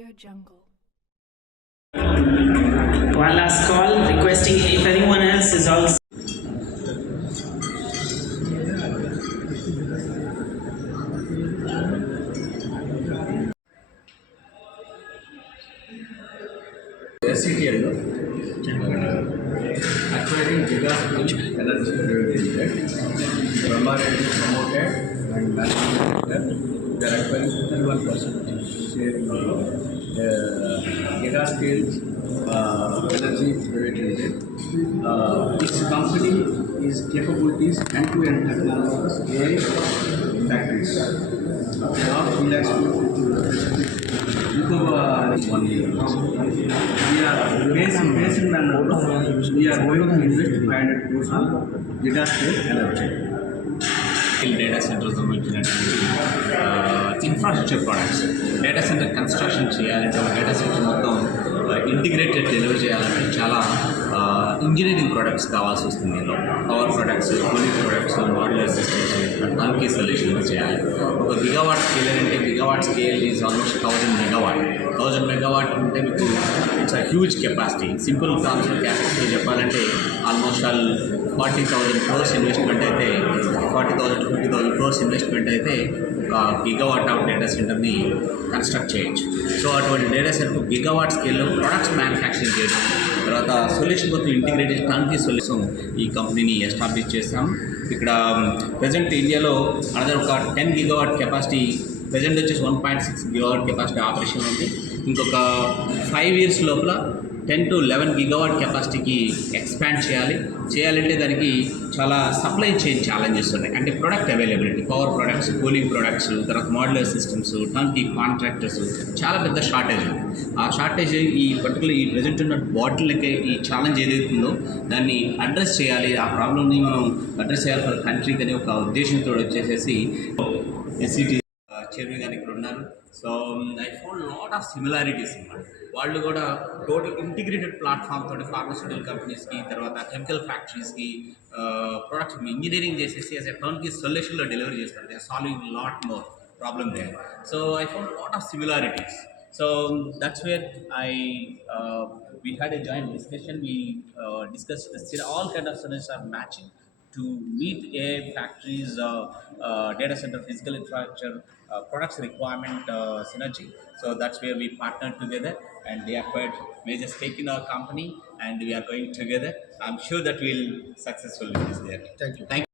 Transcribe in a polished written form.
AudioJungle. One last call, requesting if anyone else is also. SCTL acquiring Gigas Energy Limited, Brahma Reddy promoted and managing director. They are acquiring 51% share in Gigascale Energy Private Limited. This company is capabilities end-to-end technologies, AI factories. Now, 3 lakhs to one year. We are based in Bangalore. We are going to invest 500 crores on Gigascale Energy. Data centre సంబంధించినటువంటి infrastructure products data centre construction చేయాలంటే ఒక data centre మొత్తం integrated delivery చేయాలంటే చాలా engineering products కావాల్సి వస్తుంది దీనిలో power products cooling products modular systems టర్nkey సొల్యూషన్స్ చేయాలి ఒక గిగావాట్ స్కేల్ అంటే gigawatt scale is almost 1000 megawatt అంటే మీకు it's a huge capacity simple టర్మ్స్లో కెపాసిటీ చెప్పాలంటే ఆల్మోస్ట్ ఆల్ 40,000 crores ఇన్వెస్ట్మెంట్ అయితే 50,000 crores ఇన్వెస్ట్మెంట్ అయితే ఒక గిగావాట్ ఆఫ్ డేటా సెంటర్ని కన్స్ట్రక్ట్ చేయొచ్చు సో అటువంటి డేటా సెంటర్ గిగావాట్ స్కేల్లో ప్రొడక్ట్స్ మ్యానుఫ్యాక్చరింగ్ చేయడం తర్వాత సొల్యూషన్ మొత్తం ఇంటిగ్రేటెడ్ టర్nkey సొల్యూషన్ ఈ కంపెనీని ఎస్టాబ్లిష్ చేస్తాం ఇక్కడ ప్రజెంట్ ఇండియాలో అనదర్ ఒక 10 గిగావాట్ కెపాసిటీ ప్రజెంట్ వచ్చేసి 1.6 గిగావాట్ కెపాసిటీ ఆపరేషన్ ఉంది ఇంకొక 5 years లోపల 10 to 11 గిగావాట్ కెపాసిటీకి ఎక్స్పాండ్ చేయాలంటే దానికి చాలా సప్లై చైన్ ఛాలెంజెస్ ఉన్నాయి అంటే product availability power products cooling products తర్వాత మోడ్యులర్ సిస్టమ్స్ టర్nkey కాంట్రాక్టర్స్ చాలా పెద్ద షార్టేజ్ ఉంది ఆ షార్టేజ్ ఈ పర్టికులర్ ఈ ప్రజెంట్ ఉన్న బాటిల్కి ఈ ఛాలెంజ్ ఏదైతుందో దాన్ని అడ్రస్ చేయాలి ఆ ప్రాబ్లమ్ని మనం అడ్రస్ చేయాలి ఫర్ కంట్రీకి అనే ఒక ఉద్దేశంతో వచ్చేసేసి ఎస్సిటీ చైర్మన్ గారు ఇక్కడ ఉన్నారు so I found lot of similarities అన్నమాట వాళ్ళు కూడా టోటల్ ఇంటిగ్రేటెడ్ ప్లాట్ఫామ్ తోటి ఫార్మస్యూటికల్ కంపెనీస్కి తర్వాత కెమికల్ ఫ్యాక్టరీస్కి ప్రొడక్ట్స్ ఇంజనీరింగ్ చేసేసి యాజ్ ఎ టర్nkey సొల్యూషన్లో డెలివరీ చేస్తారు they are solving lot more problem they so I found lot of similarities so that's where we had a joint discussion we discussed all kind of solutions are matching to meet AI factories, data center physical infrastructure, products requirement synergy. So that's where we partnered together and they acquired major stake in our company and we are going together. I'm sure that we'll successful in this there. Thank you. Thank you.